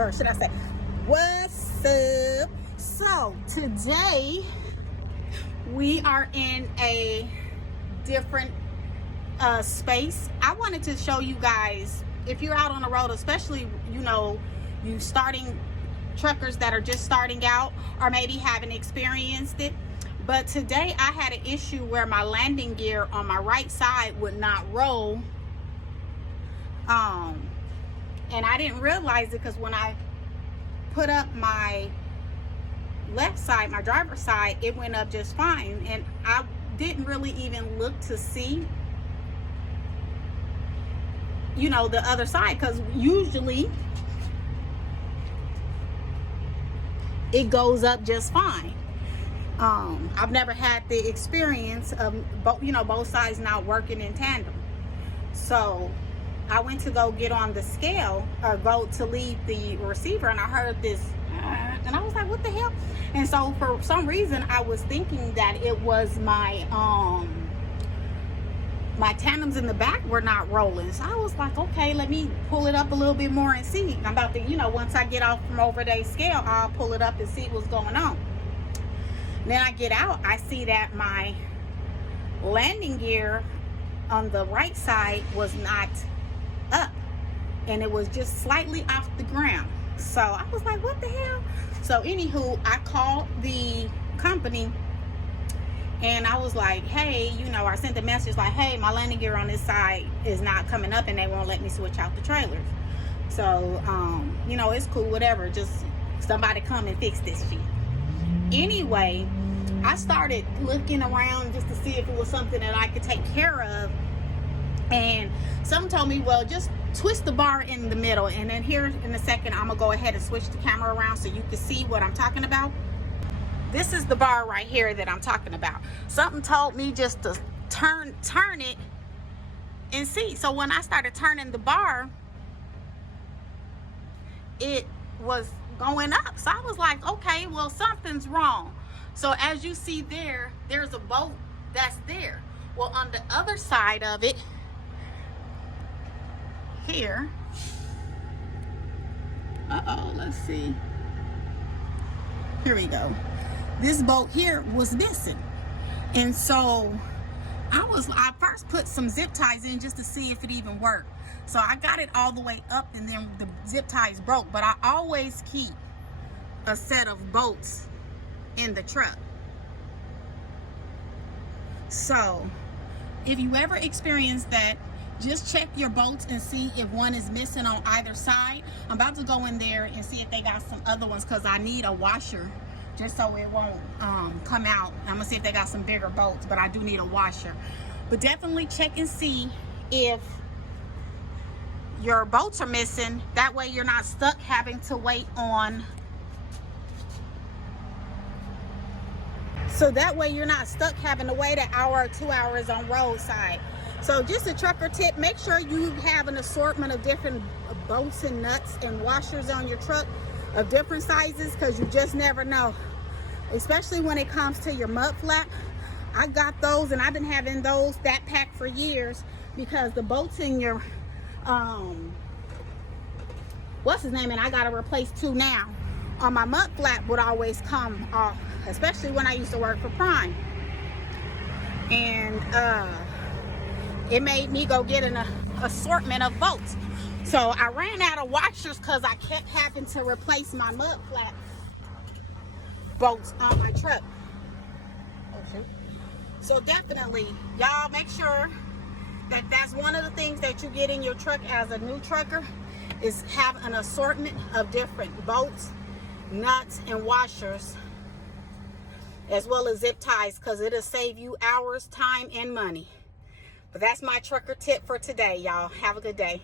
or should I say, what's up? So today we are in a different space. I wanted to show you guys, if you're out on the road, especially, you know, you starting truckers that are just starting out or maybe haven't experienced it. But today I had an issue where my landing gear on my right side would not roll. And I didn't realize it because when I put up my left side, my driver's side, it went up just fine. And I didn't really even look to see, you know, the other side, because usually it goes up just fine. I've never had the experience of both sides not working in tandem. So I went to go get on the scale or go to leave the receiver, and I heard this and I was like, what the hell? And so for some reason I was thinking that it was my my tandems in the back were not rolling. So I was like, okay, let me pull it up a little bit more and see. I'm about to, once I get off from over the scale, I'll pull it up and see what's going on. Then I get out, I see that my landing gear on the right side was not up, and it was just slightly off the ground. So I was like, what the hell? So anywho, I called the company and I was like, hey, I sent the message like, hey, my landing gear on this side is not coming up and they won't let me switch out the trailers. So it's cool, whatever, just somebody come and fix this shit. Anyway, I started looking around just to see if it was something that I could take care of. And someone told me, well, just twist the bar in the middle. And then here in a second, I'm going to go ahead and switch the camera around so you can see what I'm talking about. This is the bar right here that I'm talking about. Something told me just to turn it and see. So when I started turning the bar, it was going up. So I was like, okay, well, something's wrong. So as you see there's a bolt that's there. Well, on the other side of it, here, let's see, here we go, this bolt here was missing. And so I first put some zip ties in just to see if it even worked. So I got it all the way up and then the zip ties broke. But I always keep a set of bolts in the truck. So if you ever experience that, just check your bolts and see if one is missing on either side. I'm about to go in there and see if they got some other ones, because I need a washer just so it won't come out. I'm gonna see if they got some bigger bolts, but I do need a washer. But definitely check and see if your bolts are missing. That way you're not stuck having to wait on, so that way you're not stuck having to wait an hour or 2 hours on roadside. So just a trucker tip, make sure you have an assortment of different bolts and nuts and washers on your truck of different sizes, because you just never know, especially when it comes to your mud flap. I got those and I've been having that pack for years, because the bolts in your what's his name, and I gotta replace two now, on my mud flap would always come off, especially when I used to work for Prime. And it made me go get an assortment of bolts. So I ran out of washers because I kept having to replace my mud flap bolts on my truck. Okay. So definitely, y'all make sure that that's one of the things that you get in your truck as a new trucker, is have an assortment of different bolts, nuts, and washers, as well as zip ties, because it'll save you hours, time, and money. But that's my trucker tip for today, y'all. Have a good day.